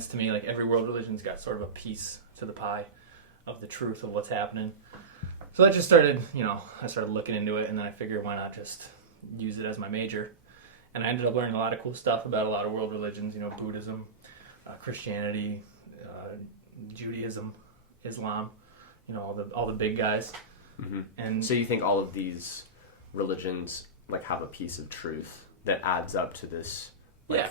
to me, like every world religion's got sort of a piece to the pie of the truth of what's happening. So I just started, I started looking into it, and then I figured why not just use it as my major. And I ended up learning a lot of cool stuff about a lot of world religions, Buddhism, Christianity, Judaism, Islam, all the big guys. Mm-hmm. And so you think all of these religions like have a piece of truth that adds up to this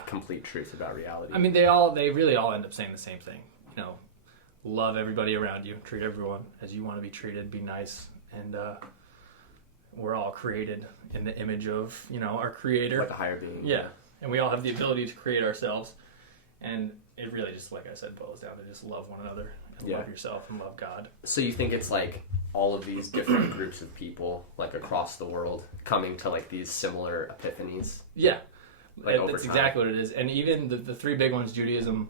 complete truth about reality? I mean, they really all end up saying the same thing. Love everybody around you, treat everyone as you want to be treated, be nice, and we're all created in the image of our Creator, like a higher being. Yeah, and we all have the ability to create ourselves, and it really just, like I said, boils down to just love one another and love yourself and love God. So you think it's like all of these different groups of people like across the world coming to like these similar epiphanies? Yeah, that's exactly what it is. And even the three big ones, Judaism,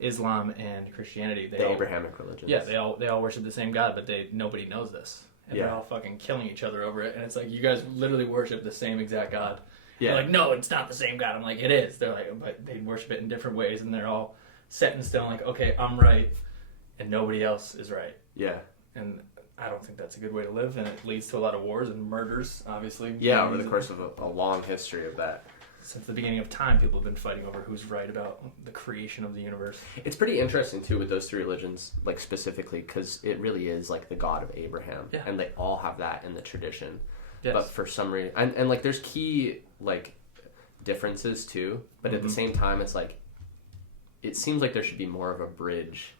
Islam, and Christianity, the Abrahamic religions. Yeah, they all worship the same God, but nobody knows this. And they're all fucking killing each other over it. And it's like, you guys literally worship the same exact God. Yeah. They're like, no, it's not the same God. I'm like, it is. They're like, but they worship it in different ways, and they're all set in stone, like, okay, I'm right, and nobody else is right. Yeah. And I don't think that's a good way to live, and it leads to a lot of wars and murders, obviously. Yeah, over the course of a long history of that. Since the beginning of time, people have been fighting over who's right about the creation of the universe. It's pretty interesting, too, with those three religions, like, specifically, because it really is, like, the God of Abraham. Yeah. And they all have that in the tradition. Yes. But for some reason... And like, there's key, like, differences, too. But at the same time, it's like... It seems like there should be more of a bridge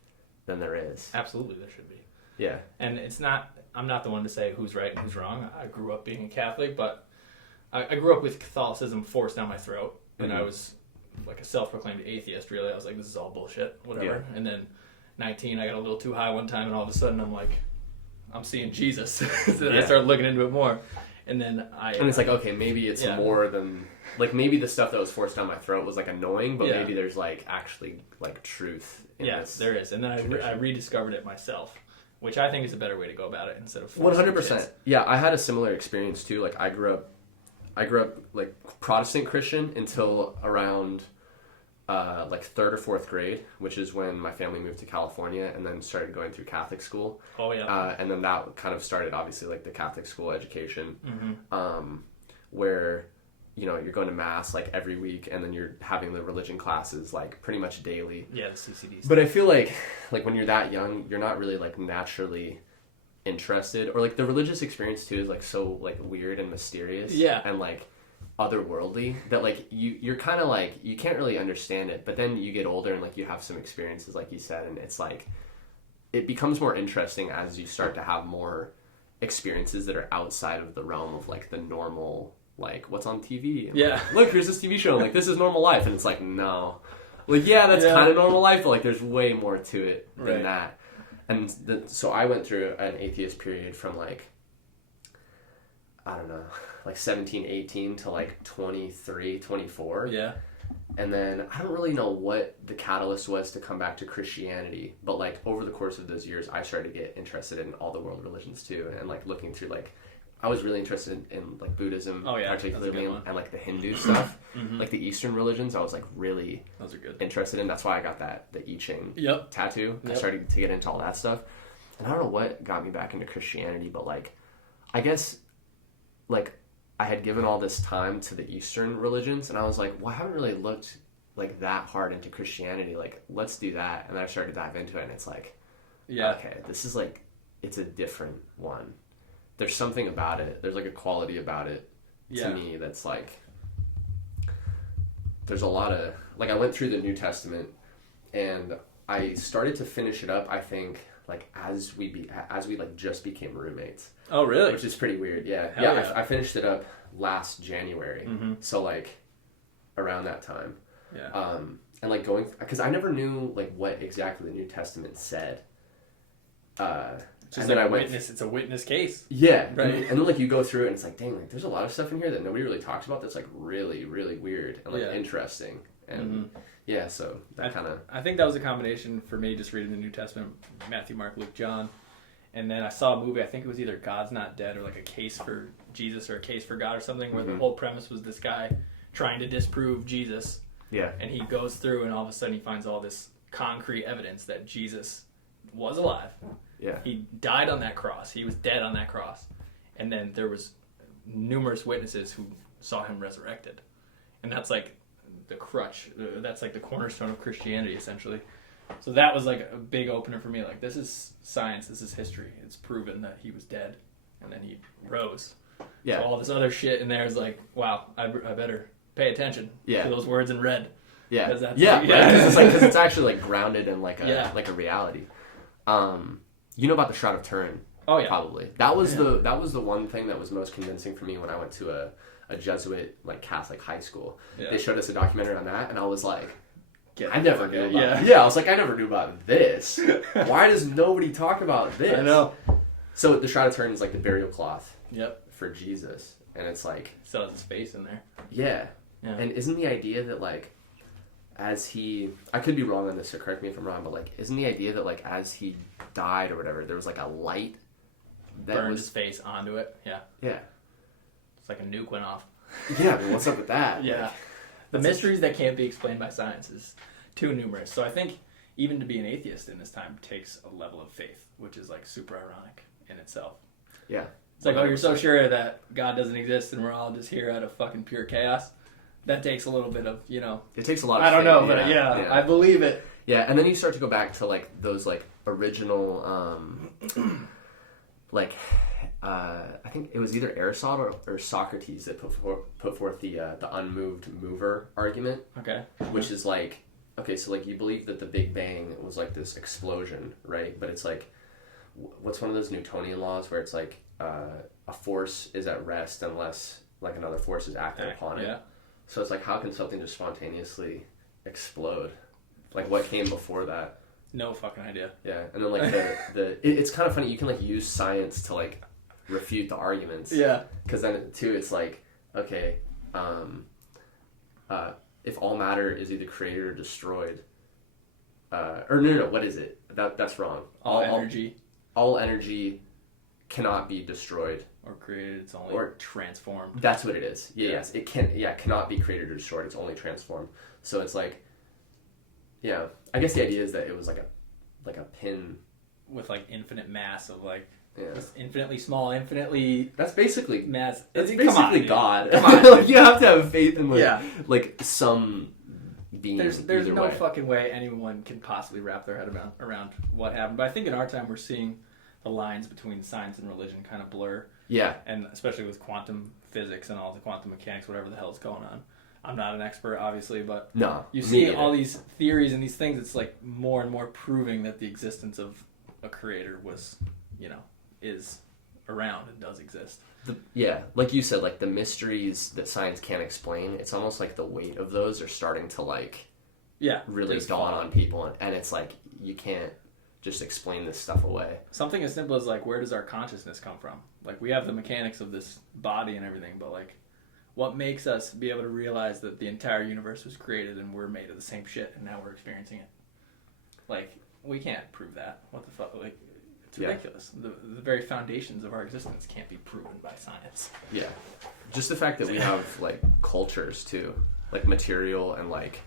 than there is. Absolutely, there should be. Yeah. And it's not... I'm not the one to say who's right and who's wrong. I grew up being a Catholic, but... I grew up with Catholicism forced down my throat, and I was like a self-proclaimed atheist, really. I was like, this is all bullshit, whatever. Yeah. And then 19, I got a little too high one time, and all of a sudden I'm like, I'm seeing Jesus. So I started looking into it more. And then And it's like, okay, maybe it's more than... Like, maybe the stuff that was forced down my throat was, like, annoying, but maybe there's, like, actually, like, truth in this. There is. And then I rediscovered it myself, which I think is a better way to go about it instead of... 100%. Yeah, I had a similar experience, too. Like, I grew up like Protestant Christian until around like 3rd or 4th grade, which is when my family moved to California, and then started going through Catholic school. Oh yeah. And then that kind of started, obviously, like the Catholic school education, where you're going to mass like every week, and then you're having the religion classes like pretty much daily. Yeah, the CCDs. But I feel like when you're that young, you're not really like naturally interested, or like the religious experience too is like so like weird and mysterious and like otherworldly that like you're kind of like you can't really understand it, but then you get older and like you have some experiences like you said, and it's like it becomes more interesting as you start to have more experiences that are outside of the realm of like the normal, like what's on TV and, like, look, here's this TV show, like this is normal life, and it's like, no, like that's kind of normal life, but like there's way more to it than that. And so I went through an atheist period from like, I don't know, like 17, 18 to like 23, 24. Yeah. And then I don't really know what the catalyst was to come back to Christianity, but like over the course of those years, I started to get interested in all the world religions too, and like looking through like, I was really interested in like Buddhism, particularly, and like the Hindu stuff, like the Eastern religions. I was like really interested in. That's why I got the I Ching tattoo. I started to get into all that stuff, and I don't know what got me back into Christianity, but like, I guess, like I had given all this time to the Eastern religions, and I was like, well, I haven't really looked like that hard into Christianity. Like, let's do that. And then I started to dive into it, and it's like, okay, this is like, it's a different one. There's something about it. There's like a quality about it to me that's like, there's a lot of, like I went through the New Testament and I started to finish it up, I think, like as we like just became roommates. Oh, really? Which is pretty weird. Yeah. I finished it up last January. So like around that time. Yeah. And like going, because I never knew like what exactly the New Testament said. And then I went, it's a witness case. Yeah. Right. And then like you go through it and it's like, dang, like there's a lot of stuff in here that nobody really talks about that's like really, really weird and like interesting. And so that kind of... I think that was a combination for me just reading the New Testament, Matthew, Mark, Luke, John. And then I saw a movie, I think it was either God's Not Dead or like a case for Jesus or a case for God or something, where the whole premise was this guy trying to disprove Jesus. Yeah. And he goes through and all of a sudden he finds all this concrete evidence that Jesus was alive. Yeah. He died on that cross. He was dead on that cross. And then there was numerous witnesses who saw him resurrected. And that's like the crutch. That's like the cornerstone of Christianity, essentially. So that was like a big opener for me. Like, this is science. This is history. It's proven that he was dead. And then he rose. Yeah. So all this other shit in there is like, wow, I better pay attention to those words in red. Yeah. Cause that's, yeah. Because it's actually like grounded in like a like a reality. You know about the Shroud of Turin? Oh yeah. Probably. That was the one thing that was most convincing for me when I went to a Jesuit like Catholic high school. Yeah. They showed us a documentary on that, and I was like, I never knew about. Yeah, I was like, I never knew about this. Why does nobody talk about this? I know. So the Shroud of Turin is like the burial cloth. Yep. For Jesus, and it's like still has his face in there. Yeah. And isn't the idea that like as he, I could be wrong on this, so correct me if I'm wrong, but like isn't the idea that like as he died or whatever, there was like a light that burned his face onto it? Yeah. It's like a nuke went off. Yeah, I mean, what's up with that? Yeah. Like, the mysteries that can't be explained by science is too numerous. So I think even to be an atheist in this time takes a level of faith, which is like super ironic in itself. Yeah. It's like, 100%. Oh, you're so sure that God doesn't exist and we're all just here out of fucking pure chaos? That takes a little bit of, It takes a lot of faith. I don't know, but I believe it. Yeah, and then you start to go back to, like, those, like, original, I think it was either Aristotle or Socrates that put forth the unmoved mover argument. Okay. Which is, like, okay, so, like, you believe that the Big Bang was, like, this explosion, right? But it's, like, what's one of those Newtonian laws where it's, like, a force is at rest unless like another force is acting upon it. Yeah. So it's like, how can something just spontaneously explode? Like, what came before that? No fucking idea. Yeah, and then like it's kind of funny. You can like use science to like refute the arguments. Yeah. Because then too, it's like, okay, if all matter is either created or destroyed, or no, what is it? That's wrong. All energy. All energy cannot be destroyed or created. It's only transformed. That's what it is. Yeah. Yes, it cannot be created or destroyed. It's only transformed. So it's like, yeah, I guess the idea is that it was like a pin with like infinite mass of like infinitely small, infinitely. That's basically mass. That's basically God. Come on. Like, you have to have faith in like some being. There's no fucking way anyone can possibly wrap their head around what happened. But I think in our time we're seeing the lines between science and religion kind of blur. Yeah. And especially with quantum physics and all the quantum mechanics, whatever the hell's going on. I'm not an expert, obviously, but you see all these theories and these things. It's like more and more proving that the existence of a creator was, is around and does exist. Like you said, like the mysteries that science can't explain. It's almost like the weight of those are starting to like, really dawn on people, and it's like you can't just explain this stuff away. Something as simple as like, where does our consciousness come from? Like, we have the mechanics of this body and everything, but like, what makes us be able to realize that the entire universe was created and we're made of the same shit and now we're experiencing it? Like, we can't prove that. What the fuck? Like, it's ridiculous. The very foundations of our existence can't be proven by science. Yeah. Just the fact that we have like cultures too, like material and like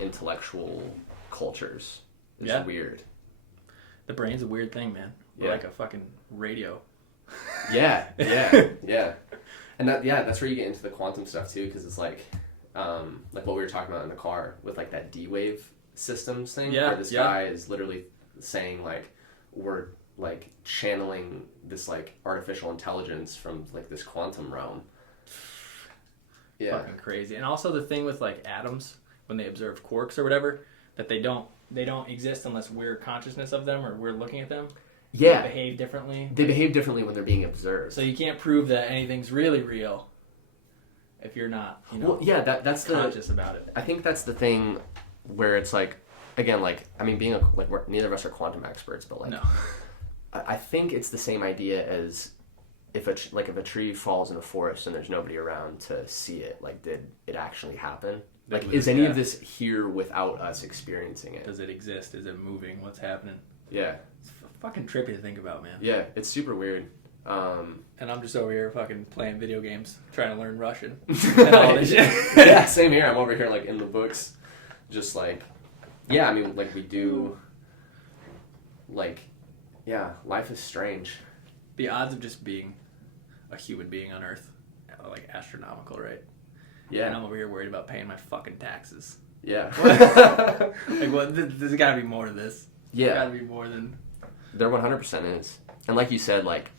intellectual cultures. It's weird. The brain's a weird thing, man. We're like a fucking radio. Yeah. And that's where you get into the quantum stuff too, because it's like what we were talking about in the car with like that D-Wave systems thing, where this guy is literally saying like, we're like channeling this like artificial intelligence from like this quantum realm. Yeah. Fucking crazy. And also the thing with like atoms, when they observe quarks or whatever, that they don't exist unless we're consciousness of them or we're looking at them. Yeah. They behave differently. They behave differently when they're being observed. So you can't prove that anything's really real if you're not, that's conscious about it. I think that's the thing where it's like, again, like, I mean, being neither of us are quantum experts, but like, no. I think it's the same idea as if a tree falls in a forest and there's nobody around to see it, like, did it actually happen? Like, is any of this here without us experiencing it? Does it exist? Is it moving? What's happening? Yeah. It's fucking trippy to think about, man. Yeah, it's super weird. And I'm just over here fucking playing video games, trying to learn Russian and all this shit. Yeah, same here. I'm over here, like, in the books, just, like, Yeah, I mean, like, we do, like, yeah, life is strange. The odds of just being a human being on Earth are, like, astronomical, right? Yeah. And I'm over here worried about paying my fucking taxes. Yeah. Like, what? There's gotta be more to this. Yeah. There's gotta be more than... There 100% is. And like you said, like,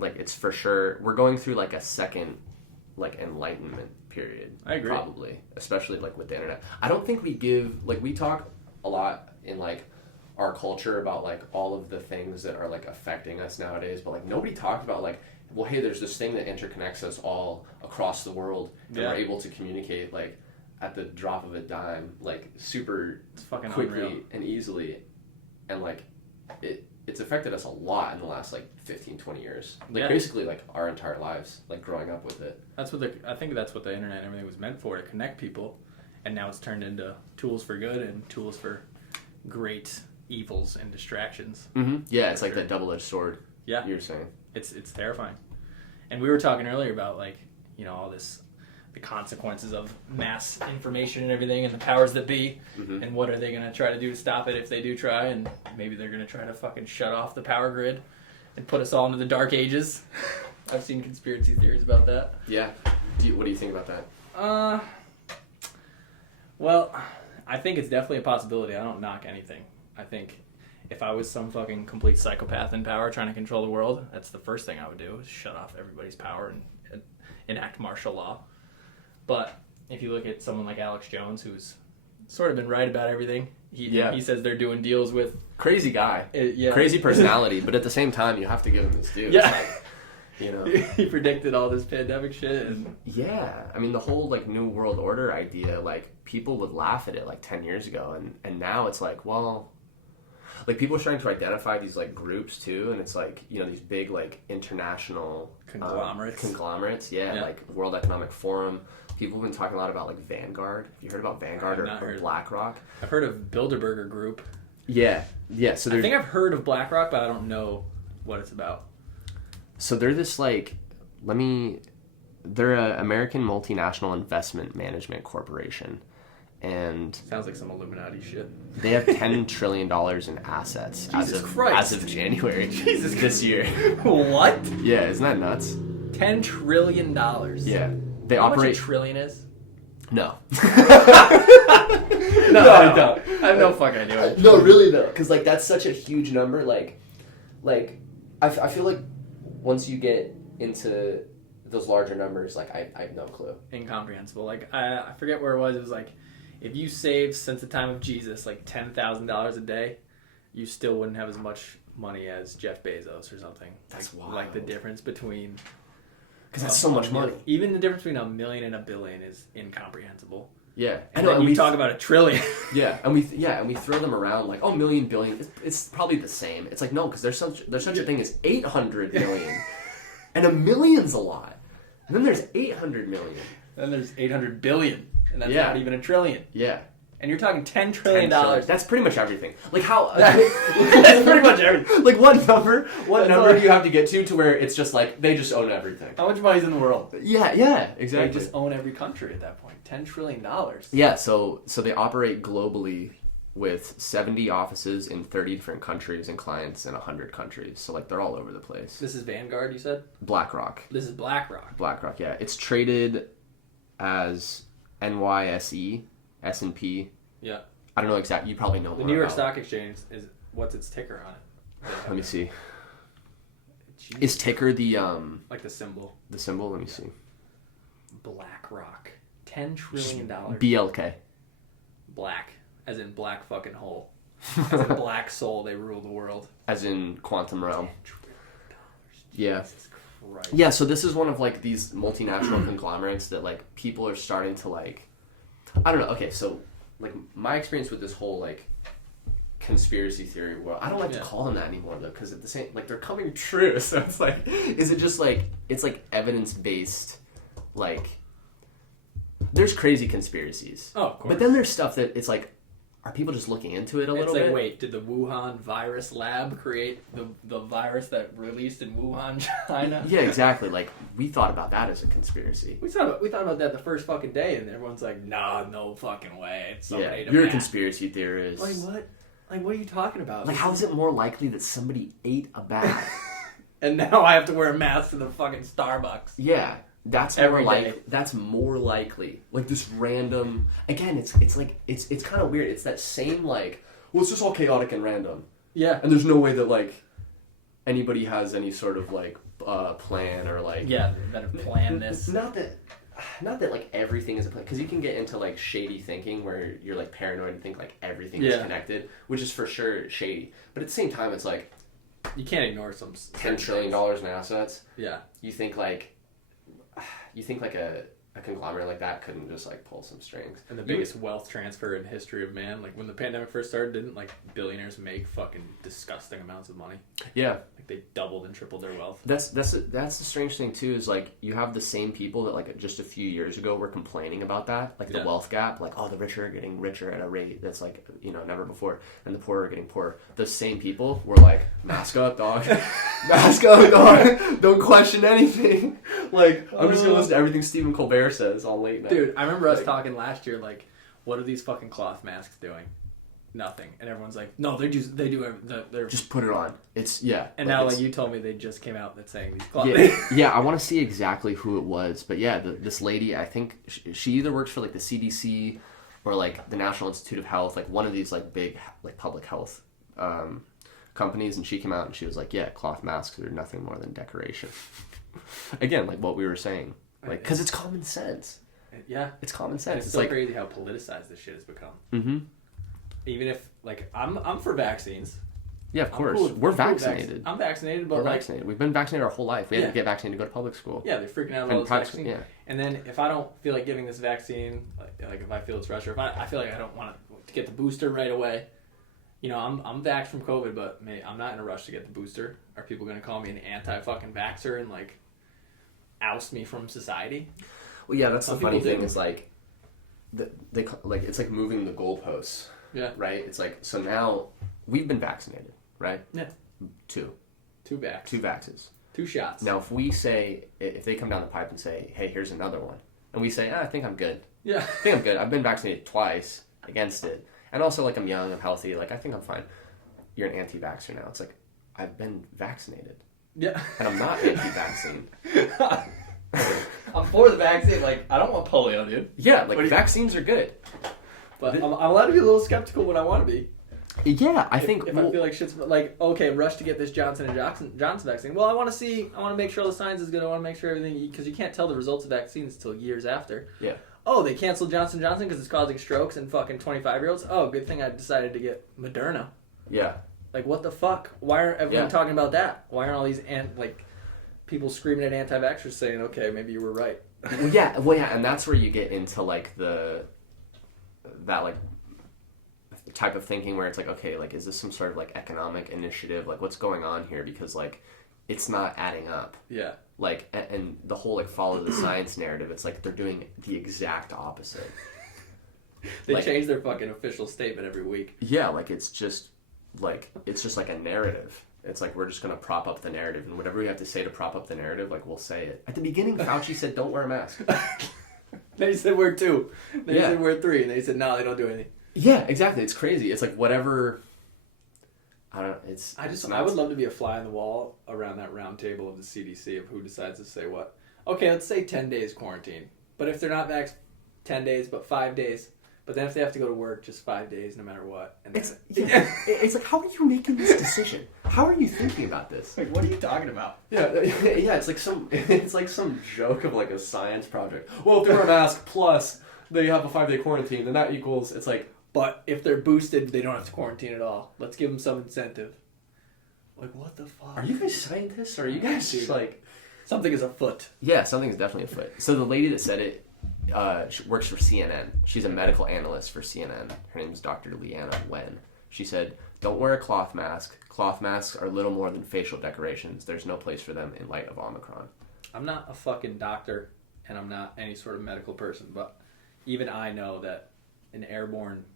it's for sure, we're going through, like, a second, like, enlightenment period. I agree. Probably. Especially, like, with the internet. I don't think we give, like, we talk a lot in, like, our culture about, like, all of the things that are, like, affecting us nowadays, but, like, nobody talked about, like, well, hey, there's this thing that interconnects us all across the world, and we're able to communicate, like, at the drop of a dime, like, super quickly unreal. And easily, and, like, it's affected us a lot in the last, like, 15, 20 years. Like, basically, like, our entire lives, like, growing up with it. I think that's what the internet and everything was meant for, to connect people, and now it's turned into tools for good and tools for great evils and distractions. Mm-hmm. Yeah, it's like that double-edged sword. Yeah. You were saying. It's terrifying. And we were talking earlier about, like, you know, all this, the consequences of mass information and everything, and the powers that be, and what are they going to try to do to stop it if they do try, and maybe they're going to try to fucking shut off the power grid and put us all into the dark ages. I've seen conspiracy theories about that. Yeah. What do you think about that? Well, I think it's definitely a possibility. I don't knock anything. I think if I was some fucking complete psychopath in power trying to control the world, that's the first thing I would do, is shut off everybody's power and enact martial law. But if you look at someone like Alex Jones, who's sort of been right about everything, he says they're doing deals with... Crazy guy. Crazy personality, but at the same time, you have to give him his due. Yeah. Like, you know. He predicted all this pandemic shit. And... Yeah. I mean, the whole, like, New World Order idea, like, people would laugh at it, like, 10 years ago. And now it's like, well... Like, people are starting to identify these, like, groups, too. And it's like, you know, these big, like, international... Conglomerates, yeah. Like, World Economic Forum. People have been talking a lot about, like, Vanguard. Have you heard about Vanguard or Blackrock? I've heard of Bilderberger Group. Yeah. Yeah, so I think I've heard of Blackrock, but I don't know what it's about. So they're this, like... They're an American multinational investment management corporation. And sounds like some Illuminati shit. They have $10 trillion in assets as of January this year. What? Yeah, isn't that nuts? $10 trillion. Yeah. They How operate... much a trillion is? No. No, I don't. I have no fucking idea. No, really though. Because, like, that's such a huge number. Like I feel like once you get into those larger numbers, like, I have no clue. Incomprehensible. Like, I forget where it was. It was like, if you saved since the time of Jesus, like, $10,000 a day, you still wouldn't have as much money as Jeff Bezos or something. That's wild. Like, the difference between... Because that's so much money. Even the difference between $1 million and $1 billion is incomprehensible. Yeah. And then we talk about $1 trillion. Yeah, and we throw them around like, oh, million, billion. It's probably the same. It's like, no, because there's such a thing as 800 million. And $1 million's a lot. And then there's 800 million. Then there's 800 billion. And that's not even $1 trillion. Yeah. And you're talking $10 trillion. That's pretty much everything. Like, how... That's pretty much everything. Like, what number do you have to get to where it's just like, they just own everything? How much money's in the world? Yeah, exactly. They just own every country at that point. $10 trillion. Yeah, so they operate globally with 70 offices in 30 different countries and clients in 100 countries. So, like, they're all over the place. This is Vanguard, you said? Blackrock. This is Blackrock. Blackrock, yeah. It's traded as NYSE, S&P. Yeah. I don't know exactly. You probably know more. The New York Stock Exchange is what's its ticker on it? Let me see. Jeez. Is ticker the like the symbol? The symbol. Let me see. BlackRock. $10 trillion. BLK. Black, as in black fucking hole. As in black soul, they rule the world. As in quantum realm. $10 trillion. Yeah. Jesus Christ. Yeah. So this is one of, like, these multinational conglomerates that, like, people are starting to, like. I don't know. Okay, so, like, my experience with this whole, like, conspiracy theory world, I don't like to call them that anymore, though, because at the same, like, they're coming true. So it's like, is it just like, it's like evidence based, like, there's crazy conspiracies. Oh, of course. But then there's stuff that it's like are people just looking into it a It's little like, bit? wait, did the Wuhan virus lab create the virus that released in Wuhan, China? Yeah, exactly. Like, we thought about that as a conspiracy. We thought about that the first fucking day, and everyone's like, nah, no fucking way. It's somebody to You're a mask. conspiracy theorist. Like, what? Like, what are you talking about? Like, how is it more likely that somebody ate a bat? And now I have to wear a mask to the fucking Starbucks. Yeah. That's Every more day. That's more likely. Like this random. Again, it's like it's kind of weird. It's that same like. Well, it's just all chaotic and random. Yeah. And there's no way that like anybody has any sort of like plan or like. Yeah, better plan this. Not that like everything is a plan, because you can get into like shady thinking where you're like paranoid and think like everything is connected, which is for sure shady. But at the same time, it's like You can't ignore some $10 trillion in assets. Yeah. You think like a conglomerate like that couldn't just like pull some strings. And the biggest wealth transfer in history of man, like when the pandemic first started, didn't like billionaires make fucking disgusting amounts of money? Yeah. Like they doubled and tripled their wealth. That's the strange thing too, is like you have the same people that like just a few years ago were complaining about that, like the wealth gap, like, oh, the rich are getting richer at a rate that's like, you know, never before, and the poor are getting poorer. Those same people were like, mask up, dog. Mask up, dog. Don't question anything. Like, I'm just gonna listen to everything Stephen Colbert says all late night. Dude, I remember us talking last year, like, what are these fucking cloth masks doing? Nothing. And everyone's like, no, they're just put it on. It's, yeah. And now, like, you told me they just came out that's saying these cloth yeah, I want to see exactly who it was. But yeah, this lady, I think she either works for like the CDC or like the National Institute of Health, like one of these like big like public health companies, and she came out and she was like, yeah, cloth masks are nothing more than decoration. Again, like what we were saying, like, because it's common sense. Yeah, it's common sense. It's so like, crazy how politicized this shit has become. Mm-hmm. Even if like I'm for vaccines. Yeah, of course. We're vaccinated. I'm vaccinated, but we're vaccinated. We've been vaccinated our whole life. We had to get vaccinated to go to public school. Yeah, they're freaking out about this vaccine. Yeah. And then if I don't feel like giving this vaccine, like if I feel it's rushed, or if I feel like I don't want to get the booster right away, you know, I'm vaxxed from COVID, but I'm not in a rush to get the booster. Are people going to call me an anti-fucking vaxxer and like oust me from society? Well, yeah, that's the funny thing is like, they like it's like moving the goalposts. Yeah. Right. It's like, so now we've been vaccinated, right? Yeah. Two vaxes. 2 shots. Now, if they come down the pipe and say, hey, here's another one, and we say, I think I'm good. Yeah. I think I'm good. I've been vaccinated twice against it. And also, like, I'm young, I'm healthy, like, I think I'm fine. You're an anti-vaxxer now. It's like, I've been vaccinated. Yeah. And I'm not anti-vaccine. I'm for the vaccine. Like, I don't want polio, dude. Yeah, like, vaccines are good. But I'm allowed to be a little skeptical when I want to be. Yeah, I think... If I feel like shit's... Like, okay, rush to get this Johnson & Johnson vaccine. Well, I want to make sure all the science is good. I want to make sure everything... Because you can't tell the results of vaccines until years after. Yeah. Oh, they canceled Johnson & Johnson because it's causing strokes in fucking 25-year-olds? Oh, good thing I decided to get Moderna. Yeah. Like, what the fuck? Why aren't everyone talking about that? Why aren't all these, people screaming at anti-vaxxers saying, okay, maybe you were right? Well, yeah, and that's where you get into, like, that type of thinking where it's like, okay, like, is this some sort of like economic initiative? Like, what's going on here? Because like, it's not adding up. Yeah. Like, and the whole like follow the science narrative, it's like they're doing the exact opposite. They change their fucking official statement every week. Yeah, like it's just like a narrative. It's like we're just gonna prop up the narrative, and whatever we have to say to prop up the narrative, like we'll say it. At the beginning, Fauci said, "Don't wear a mask." They said wear 2. They said wear 3. And they said no, they don't do anything. Yeah, exactly. It's crazy. It's like whatever. I don't. I would love to be a fly on the wall around that round table of the CDC of who decides to say what. Okay, let's say 10 days quarantine. But if they're not vaxxed, 10 days, but 5 days. But then if they have to go to work, just 5 days, no matter what. And it's like, how are you making this decision? How are you thinking about this? Like, what are you talking about? Yeah. It's like some joke of like a science project. Well, if they wear a mask plus they have a 5-day quarantine, then that equals. It's like. But if they're boosted, they don't have to quarantine at all. Let's give them some incentive. Like, what the fuck? Are you guys scientists, or are you guys just like... Something is afoot. Yeah, something is definitely afoot. So the lady that said it she works for CNN. She's a medical analyst for CNN. Her name is Dr. Leanna Wen. She said, don't wear a cloth mask. Cloth masks are little more than facial decorations. There's no place for them in light of Omicron. I'm not a fucking doctor, and I'm not any sort of medical person, but even I know that an airborne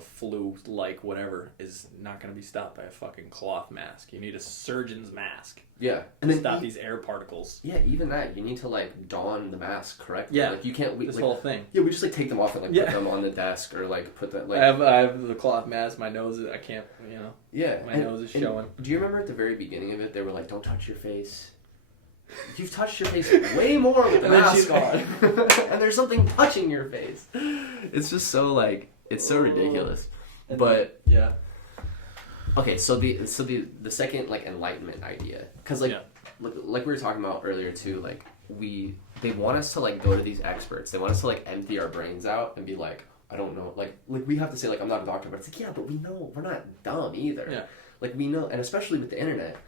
flu-like whatever is not going to be stopped by a fucking cloth mask. You need a surgeon's mask. Yeah. And then stop these air particles. Yeah, even that. You need to, like, don the mask correctly. Yeah. Like, you can't... This whole thing. Yeah, we just, like, take them off and, like, put them on the desk or, like, put that, like... I have the cloth mask. My nose I can't, Yeah. My nose is showing. Do you remember at the very beginning of it, they were like, don't touch your face. You've touched your face way more with the mask on. And there's something touching your face. It's just so, like... It's so ridiculous. But... Yeah. Okay, so the second, like, enlightenment idea... Because, like... Yeah. Like we were talking about earlier too, like they want us to like go to these experts. They want us to like empty our brains out and be like, I don't know, like we have to say like I'm not a doctor, but it's like, yeah, but we know we're not dumb either. Yeah. Like we know, and especially with the internet,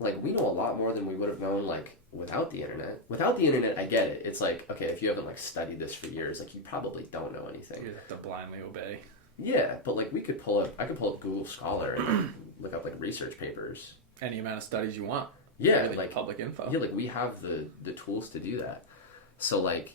like we know a lot more than we would have known like without the internet. Without the internet, I get it. It's like, okay, if you haven't like studied this for years, like you probably don't know anything. You have to blindly obey. Yeah, but like I could pull up Google Scholar and like, look up like research papers. Any amount of studies you want. Yeah, really like public info. Yeah, like we have the tools to do that. So like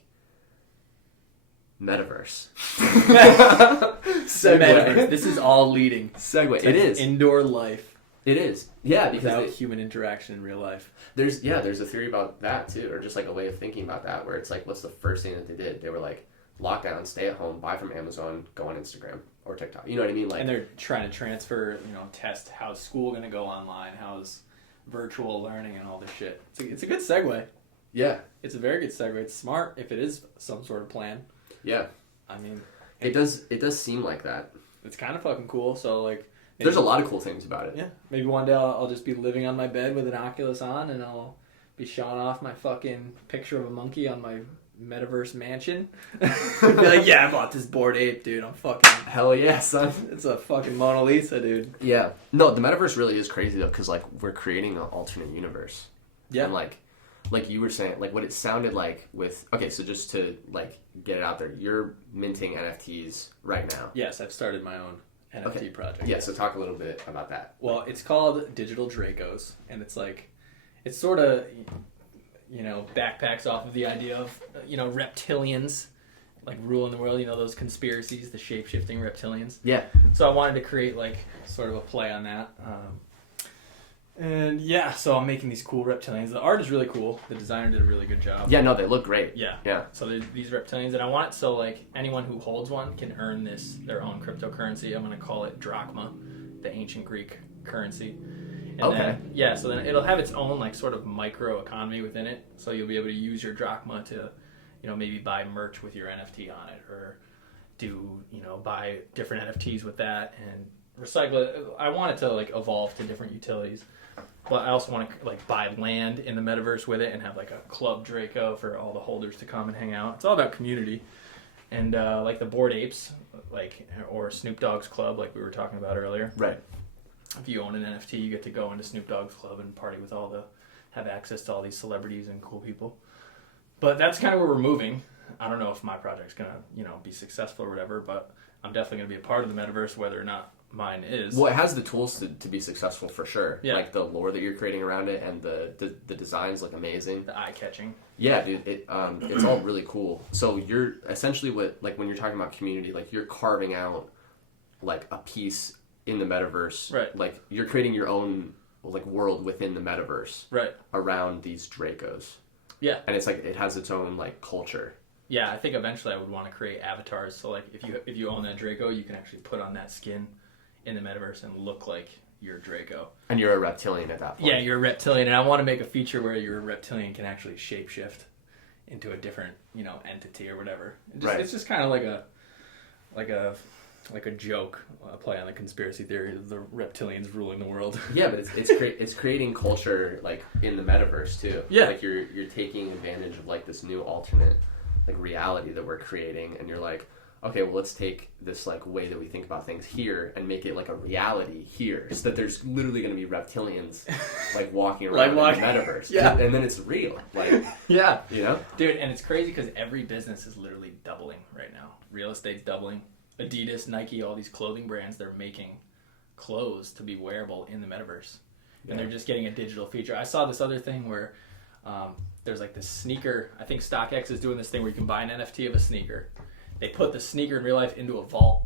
Metaverse. Metaverse. This is all leading. Segue. It is indoor life. It is. Yeah, because without human interaction in real life. There's a theory about that too, or just like a way of thinking about that, where it's like, what's the first thing that they did? They were like, lockdown, stay at home, buy from Amazon, go on Instagram or TikTok. You know what I mean? Like, and they're trying to transfer, test how's school going to go online, how's virtual learning and all this shit. It's a good segue. Yeah. It's a very good segue. It's smart if it is some sort of plan. Yeah. I mean... It does seem like that. It's kind of fucking cool, so like... Maybe, there's a lot of cool things about it. Yeah. Maybe one day I'll just be living on my bed with an Oculus on and I'll be showing off my fucking picture of a monkey on my Metaverse mansion. Be like, yeah, I bought this Bored Ape, dude. I'm fucking... Hell yeah, son. It's a fucking Mona Lisa, dude. Yeah. No, the Metaverse really is crazy, though, because, like, we're creating an alternate universe. Yeah. And, like you were saying, like, what it sounded like with... Okay, so just to, like, get it out there, you're minting NFTs right now. Yes, I've started my own NFT project. Yeah, so talk a little bit about that. Well, it's called Digital Dracos, and it's, like... It's sort of... backpacks off of the idea of, reptilians, like, ruling the world, those conspiracies, the shape-shifting reptilians. Yeah. So I wanted to create, like, sort of a play on that. So I'm making these cool reptilians. The art is really cool. The designer did a really good job. Yeah, no, they look great. Yeah. Yeah. So these reptilians, and I want it so, like, anyone who holds one can earn their own cryptocurrency. I'm going to call it drachma, the ancient Greek currency. And then it'll have its own like sort of micro economy within it. So you'll be able to use your drachma to, maybe buy merch with your NFT on it, or do, buy different NFTs with that and recycle it. I want it to like evolve to different utilities, but I also want to like buy land in the metaverse with it and have like a club Draco for all the holders to come and hang out. It's all about community. And like the Bored Apes, like, or Snoop Dogg's club, like we were talking about earlier. Right. If you own an NFT, you get to go into Snoop Dogg's club and party with have access to all these celebrities and cool people. But that's kind of where we're moving. I don't know if my project's going to, be successful or whatever, but I'm definitely going to be a part of the metaverse, whether or not mine is. Well, it has the tools to be successful for sure. Yeah. Like the lore that you're creating around it, and the designs look amazing. The eye-catching. Yeah, dude, it's all really cool. So you're essentially when you're talking about community, like you're carving out like a piece in the metaverse. Right. Like you're creating your own like world within the metaverse. Right. Around these Dracos. Yeah. And it's like it has its own like culture. Yeah, I think eventually I would want to create avatars. So like if you own that Draco, you can actually put on that skin in the metaverse and look like you're Draco. And you're a reptilian at that point. Yeah, you're a reptilian, and I want to make a feature where your reptilian can actually shapeshift into a different, entity or whatever. It's just kind of like a joke, a play on the conspiracy theory of the reptilians ruling the world. Yeah, but it's creating culture like in the metaverse too. Yeah, like you're taking advantage of like this new alternate like reality that we're creating, and you're like, okay, well let's take this like way that we think about things here and make it like a reality here, so that there's literally going to be reptilians like walking around in the metaverse. Yeah, and then it's real. Like yeah, dude, and it's crazy because every business is literally doubling right now. Real estate's doubling. Adidas, Nike, all these clothing brands, they're making clothes to be wearable in the metaverse. And they're just getting a digital feature. I saw this other thing where there's like this sneaker. I think StockX is doing this thing where you can buy an NFT of a sneaker. They put the sneaker in real life into a vault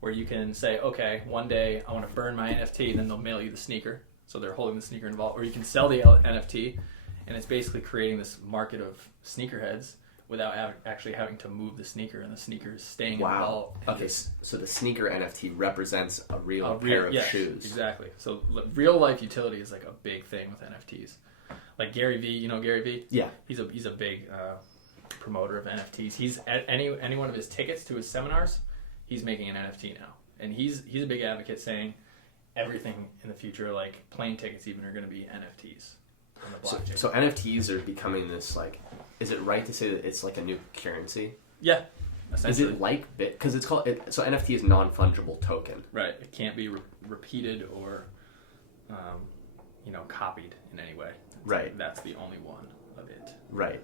where you can say, okay, one day I want to burn my NFT, and then they'll mail you the sneaker. So they're holding the sneaker in the vault. Or you can sell the NFT, and it's basically creating this market of sneakerheads without actually having to move the sneaker, and the sneaker is staying in the vault. Okay, so the sneaker NFT represents a real pair of shoes. Exactly. So real life utility is like a big thing with NFTs. Like Gary Vee, you know Gary Vee? Yeah. He's a big promoter of NFTs. He's at any one of his tickets to his seminars, he's making an NFT now, and he's a big advocate saying everything in the future, like plane tickets even, are going to be NFTs on the blockchain. So NFTs are becoming this, like, is it right to say that it's like a new currency? Yeah, essentially. Is it like because it's called so NFT is non-fungible token. Right. It can't be repeated or copied in any way. Right. That's the only one of it. Right.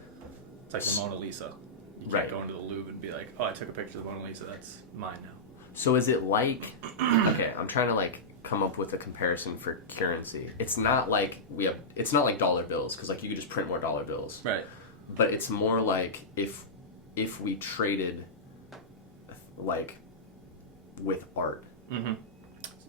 It's like the Mona Lisa. You can't go into the Louvre and be like, oh, I took a picture of the Mona Lisa, that's mine now. So is it like, okay, I'm trying to like come up with a comparison for currency. It's not like it's not like dollar bills, because like you could just print more dollar bills. Right. But it's more like if we traded like with art. Mm-hmm.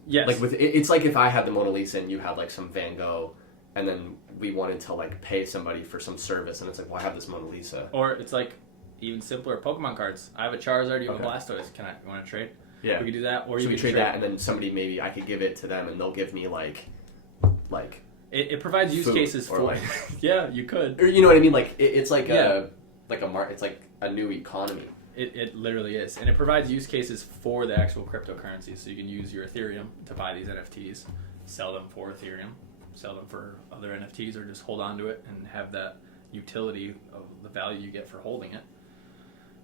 Yes. Like it's like if I had the Mona Lisa and you had like some Van Gogh, and then we wanted to like pay somebody for some service, and it's like, well, I have this Mona Lisa. Or it's like even simpler, Pokemon cards. I have a Charizard, you have a Blastoise. You want to trade? Yeah. We could do that. Or so you we could trade that, and then somebody, maybe I could give it to them, and they'll give me like. It provides use cases for like, yeah, you could. Or you know what I mean? Like it's like it's like a new economy. It literally is, and it provides use cases for the actual cryptocurrencies. So you can use your Ethereum to buy these NFTs, sell them for Ethereum, sell them for other NFTs, or just hold on to it and have that utility of the value you get for holding it.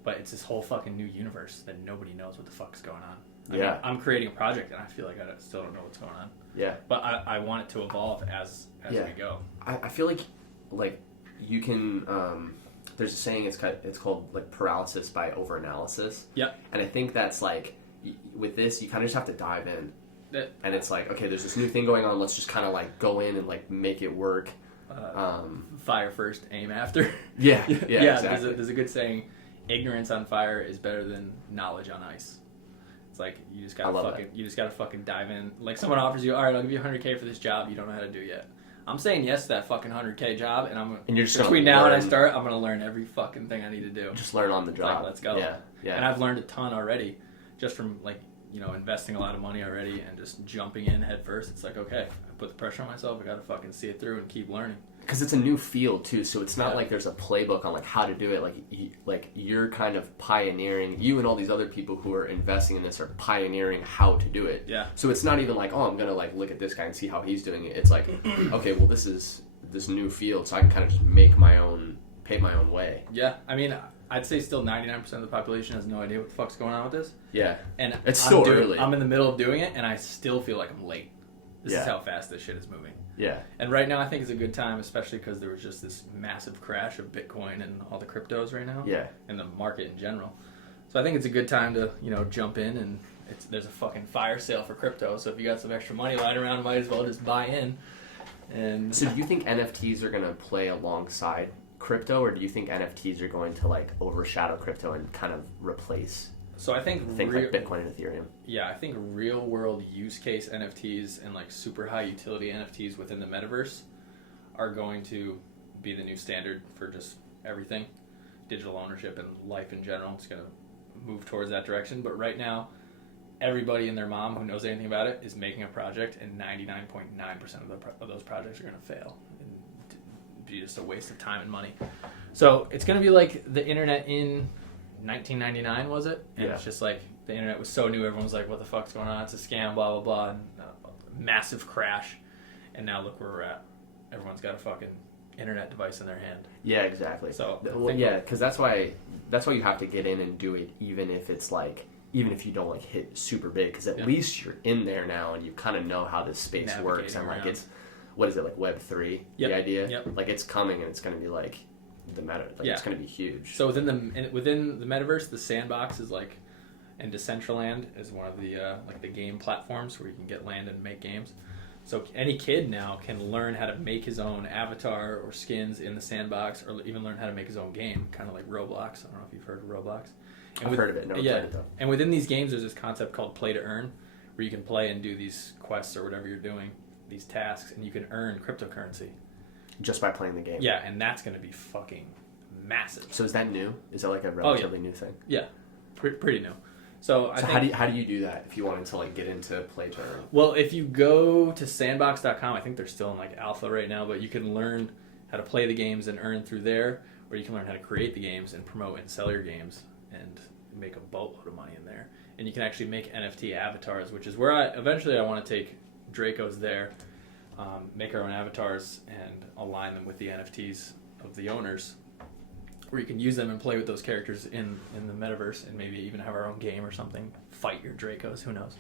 But it's this whole fucking new universe that nobody knows what the fuck's going on. I mean, I'm creating a project, and I feel like I still don't know what's going on. Yeah. But I want it to evolve as we go. I feel like you can. There's a saying, it's called like paralysis by overanalysis. Yep. And I think that's like, with this, you kind of just have to dive in. And it's like, okay, there's this new thing going on. Let's just kind of like go in and like make it work. Fire first, aim after. Yeah. Exactly. There's a good saying: ignorance on fire is better than knowledge on ice. It's like you just gotta fucking dive in. Like someone offers you, all right, I'll give you $100K for this job you don't know how to do yet. I'm saying yes to that fucking $100K job, and you're just between now and I start, I'm gonna learn every fucking thing I need to do. Just learn on the job. Like, let's go. Yeah. And I've learned a ton already, just from like investing a lot of money already and just jumping in head first. It's like, okay, I put the pressure on myself. I gotta fucking see it through and keep learning. Because it's a new field too, so it's not like there's a playbook on like how to do it. Like you're kind of pioneering. You and all these other people who are investing in this are pioneering how to do it. Yeah. So it's not even like, oh, I'm gonna like look at this guy and see how he's doing it. It's like, okay, well, this is this new field, so I can kind of just pay my own way. Yeah, I mean, I'd say still 99% of the population has no idea what the fuck's going on with this. Yeah. And it's still early. I'm in the middle of doing it, and I still feel like I'm late. This is how fast this shit is moving. Yeah. And right now I think it's a good time, especially because there was just this massive crash of Bitcoin and all the cryptos right now. Yeah. And the market in general. So I think it's a good time to, jump in, and there's a fucking fire sale for crypto. So if you got some extra money lying around, might as well just buy in. And so do you think NFTs are going to play alongside crypto, or do you think NFTs are going to like overshadow crypto and kind of replace So I think things like Bitcoin and Ethereum? Yeah, I think real world use case NFTs and like super high utility NFTs within the metaverse are going to be the new standard for just everything. Digital ownership and life in general. It's going to move towards that direction. But right now, everybody and their mom who knows anything about it is making a project, and 99.9% of those projects are going to fail and be just a waste of time and money. So it's going to be like the internet in 1999, was it? And it's just like the internet was so new, everyone was like, what the fuck's going on? It's a scam, blah, blah, blah. And massive crash. And now look where we're at. Everyone's got a fucking internet device in their hand. Yeah, exactly. So because that's why you have to get in and do it, even if you don't like hit super big, because at least you're in there now and you kind of know how this space works, and like it's, what is it, like Web3? The idea, like it's coming, and it's going to be like the meta, like it's going to be huge. So within the metaverse, the sandbox is like, and Decentraland is one of the like the game platforms where you can get land and make games. So any kid now can learn how to make his own avatar or skins in the sandbox, or even learn how to make his own game, kind of like Roblox. I don't know if you've heard of Roblox. I've heard of it. Never played it though. And within these games, there's this concept called play to earn, where you can play and do these quests or whatever you're doing, these tasks, and you can earn cryptocurrency. Just by playing the game? Yeah, and that's going to be fucking massive. So is that new? Is that like a relatively new thing? Yeah, pretty new. So I think, how do you do that if you wanted to like get into play to earn? Well, if you go to sandbox.com, I think they're still in like alpha right now, but you can learn how to play the games and earn through there, or you can learn how to create the games and promote and sell your games and make a boatload of money in there. And you can actually make NFT avatars, which is where eventually I want to take Dracos there, make our own avatars and align them with the NFTs of the owners, where you can use them and play with those characters in the metaverse, and maybe even have our own game or something. Fight your Dracos, who knows?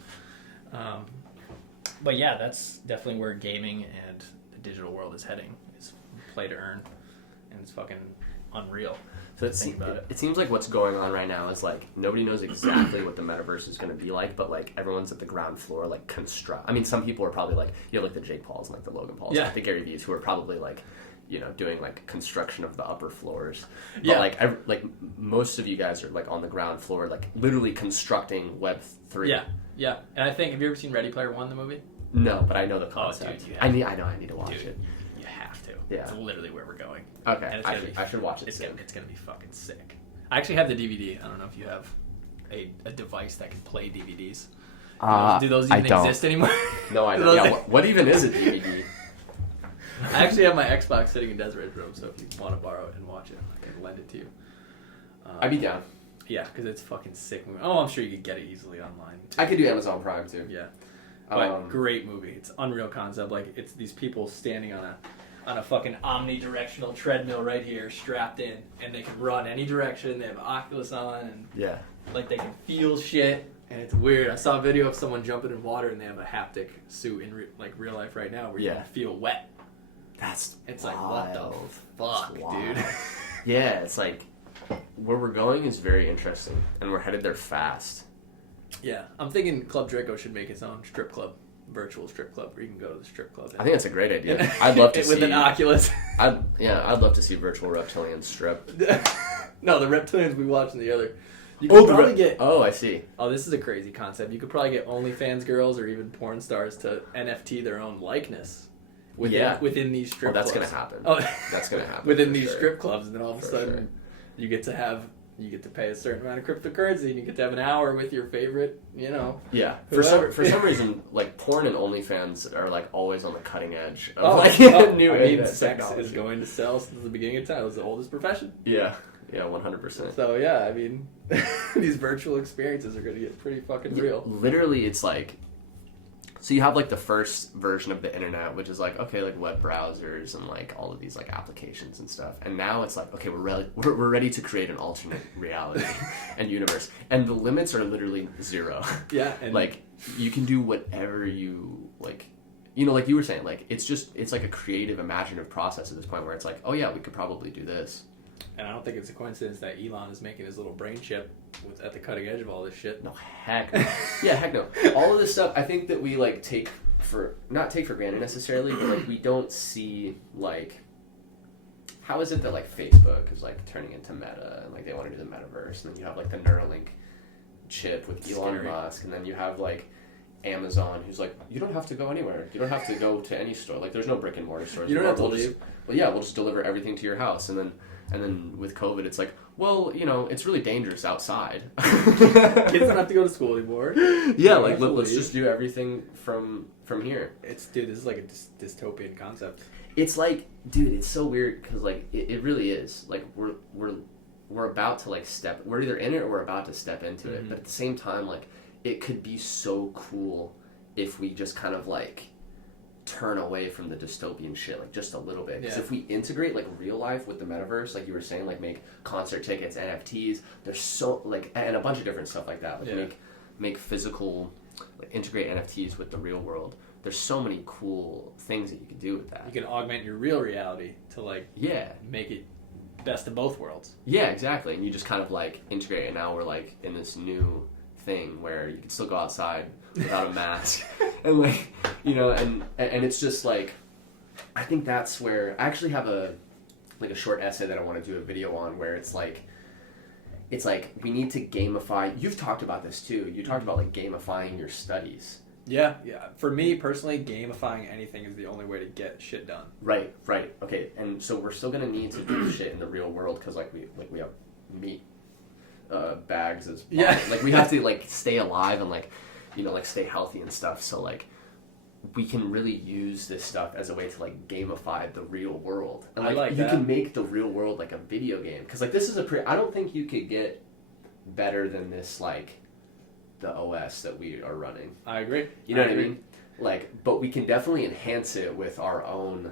But yeah, that's definitely where gaming and the digital world is heading. Is play to earn, and it's fucking unreal. So it seems like what's going on right now is like nobody knows exactly what the metaverse is going to be like, but like everyone's at the ground floor, like construct. I mean, some people are probably like, you know, like the Jake Pauls and like the Logan Pauls, like the Gary V's, who are probably like, you know, doing like construction of the upper floors. But like most of you guys are like on the ground floor, like literally constructing Web3. Yeah. And I think, have you ever seen Ready Player One, the movie? No, but I know the concept. Oh, dude, I need to watch it. You have to. Yeah. It's literally where we're going. Okay, I should watch it soon. It's gonna be fucking sick. I actually have the DVD. I don't know if you have a device that can play DVDs. Do those even exist anymore? No, I don't. Yeah, what even is a DVD? I actually have my Xbox sitting in Desiree's room, so if you want to borrow it and watch it, I can lend it to you. I'd be down. Yeah, because it's fucking sick movie. Oh, I'm sure you could get it easily online. I could do Amazon Prime too. Yeah. But great movie. It's unreal concept. Like, it's these people standing on a fucking omnidirectional treadmill right here, strapped in, and they can run any direction. They have Oculus on, and like they can feel shit, and it's weird. I saw a video of someone jumping in water, and they have a haptic suit in real life right now, where you can feel wet. It's wild. Like, what the fuck, dude? Yeah, it's like where we're going is very interesting, and we're headed there fast. Yeah, I'm thinking Club Draco should make its own strip club. Virtual strip club where you can go to the strip club. I think that's a great idea. I'd love to see with an Oculus. I'd love to see virtual reptilians strip. No, the reptilians we watched in the other. You could probably get. Oh, I see. Oh, this is a crazy concept. You could probably get OnlyFans girls or even porn stars to NFT their own likeness within these strip clubs. That's gonna happen. Oh, that's gonna happen within these strip clubs, and then all of a sudden you get to pay a certain amount of cryptocurrency, and you get to have an hour with your favorite, you know. Yeah. For some reason, like porn and OnlyFans are like always on the cutting edge of new sex is going to sell since the beginning of time. It was the oldest profession. Yeah. Yeah, 100%. So yeah, I mean, these virtual experiences are going to get pretty fucking real. Literally, it's like, so you have like the first version of the internet, which is like, okay, like web browsers and like all of these like applications and stuff. And now it's like, okay, we're ready to create an alternate reality and universe. And the limits are literally zero. Yeah. And like you can do whatever you like, you know, like you were saying, like it's like a creative, imaginative process at this point where it's like, oh yeah, we could probably do this. And I don't think it's a coincidence that Elon is making his little brain chip at the cutting edge of all this shit. No, heck no. Yeah, heck no. All of this stuff, I think that we like not take for granted necessarily, but like we don't see like, how is it that like Facebook is like turning into Meta and like they want to do the Metaverse, and then you have like the Neuralink chip with Elon Musk, and then you have like Amazon, who's like, you don't have to go anywhere. You don't have to go to any store. Like, there's no brick and mortar stores. You don't have to leave. Well, yeah, we'll just deliver everything to your house, and then with COVID, it's like, well, you know, it's really dangerous outside. Kids don't have to go to school anymore. Yeah, like let's just do everything from here. This is like a dystopian concept. It's like, dude, it's so weird because like it really is. Like we're about to like we're either in it or we're about to step into it. But at the same time, like it could be so cool if we just kind of like turn away from the dystopian shit like just a little bit, because if we integrate like real life with the metaverse, like you were saying, like make concert tickets, NFTs, there's so like, and a bunch of different stuff like that, like make physical, like, integrate NFTs with the real world. There's so many cool things that you can do with that. You can augment your real reality to like make it best of both worlds. Yeah, exactly. And you just kind of like integrate it. Now we're like in this new thing where you can still go outside without a mask and like, you know, and it's just like, I think that's where I actually have a short essay that I want to do a video on, where it's it's like we need to gamify. You've talked about this too. You talked about like gamifying your studies. Yeah. For me personally, gamifying anything is the only way to get shit done. Right. Okay, and so we're still gonna need to do shit in the real world because like we have meat bags as like we have to like stay alive and like like stay healthy and stuff. So like we can really use this stuff as a way to like gamify the real world, and like you can make the real world like a video game because like this is I don't think you could get better than this like the OS that we are running. I agree. You know what I mean? Like, but we can definitely enhance it with our own.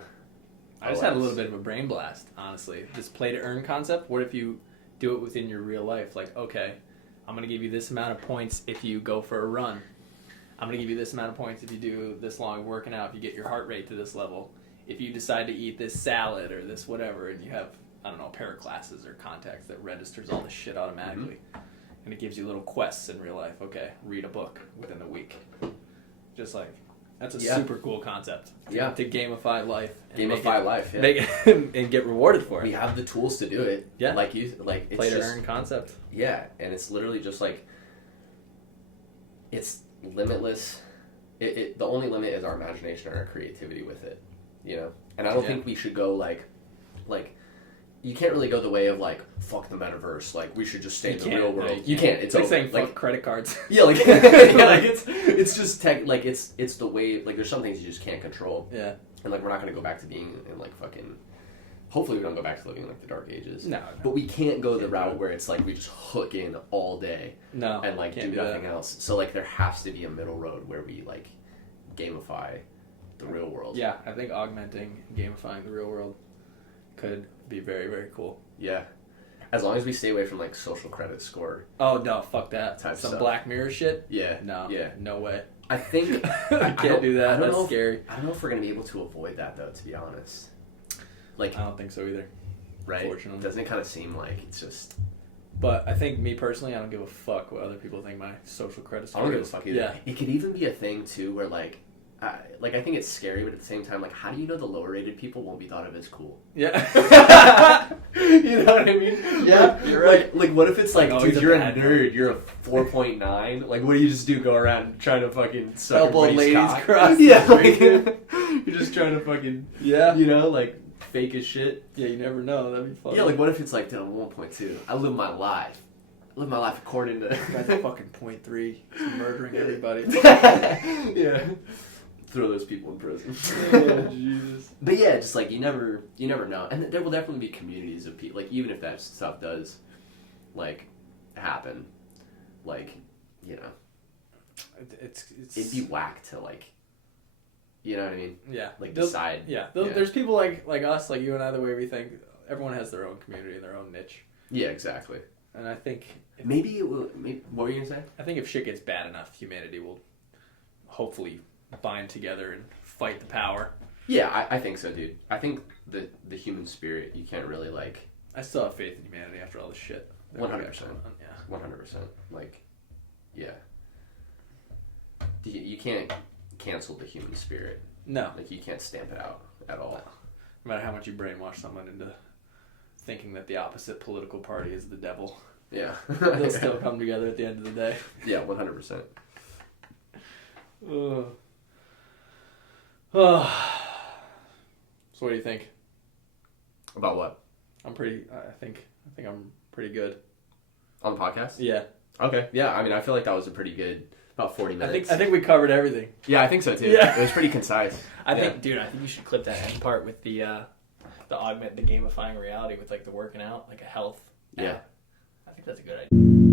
I just had a little bit of a brain blast, honestly. This play to earn concept. What if you do it within your real life? Like, okay, I'm going to give you this amount of points if you go for a run. I'm going to give you this amount of points if you do this long working out, if you get your heart rate to this level. If you decide to eat this salad or this whatever, and you have, I don't know, a pair of glasses or contacts that registers all this shit automatically. Mm-hmm. And it gives you little quests in real life. Okay, read a book within a week. Just like, that's a super cool concept. To gamify life. Gamify life, yeah. Make it, and get rewarded for it. We have the tools to do it. Yeah. It's play to earn concept. Yeah, and it's literally just like, it's limitless. The only limit is our imagination and our creativity with it, And I don't think we should go like, you can't really go the way of like, fuck the metaverse. Like we should just stay in the real world. You can't. It's like saying fuck credit cards. Yeah, like it's just tech. Like it's the way. Like there's some things you just can't control. Yeah. And like we're not gonna go back to being in like fucking. Hopefully we don't go back to living in like the dark ages. No. But we can't go the route where it's like we just hook in all day. No. And like do nothing else. So like there has to be a middle road where we like gamify the real world. Yeah, I think augmenting, gamifying the real world could be very, very cool. Yeah. As long as we stay away from like social credit score. Oh no, fuck that. Type Some stuff. Black Mirror shit? Yeah. No. Yeah. No way. I think I can't do that. That's scary. I don't know if we're gonna be able to avoid that though, to be honest. Like I don't think so either. Right? Unfortunately. Doesn't it kind of seem like it's just But I think me personally, I don't give a fuck what other people think my social credit score is. I don't give a fuck either. Yeah. It could even be a thing too where like I think it's scary, but at the same time, like, how do you know the lower rated people won't be thought of as cool? Yeah. You know what I mean? Yeah, you're right. Like what if it's like, oh, dude, you're a nerd, you're a 4.9. Like, what do you just do? Go around trying to fucking suck elbow ladies cock? cross. Yeah, like, you're just trying to fucking, like, fake as shit. Yeah, you never know. That'd be fun. Yeah, like, what if it's like, dude, I'm 1.2. I live my life. I live my life according to... That's fucking 0.3. Just murdering everybody. Yeah. Throw those people in prison. Oh, Jesus. But yeah, just like you never know, and there will definitely be communities of people. Like even if that stuff does, like, happen, like, it'd be whack to like, you know what I mean? Yeah. Like decide. Yeah. There's people like us, like you and I, the way we think. Everyone has their own community and their own niche. Yeah, exactly. And I think maybe it will. What were you gonna say? I think if shit gets bad enough, humanity will hopefully bind together and fight the power. Yeah, I think so, dude. I think the human spirit, you can't really like... I still have faith in humanity after all this shit. 100%. Yeah. 100%. Like, yeah. You can't cancel the human spirit. No. Like, you can't stamp it out at all. No. No matter how much you brainwash someone into thinking that the opposite political party is the devil. Yeah. They'll still come together at the end of the day. Yeah, 100%. So what do you think? About what? I think I'm pretty good. On the podcast? Yeah. Okay. Yeah, I mean, I feel like that was a pretty good, about 40 minutes. I think we covered everything. Yeah, I think so too. Yeah. It was pretty concise. I think you should clip that end part with the gamifying reality with like the working out, like a health. Yeah. I think that's a good idea.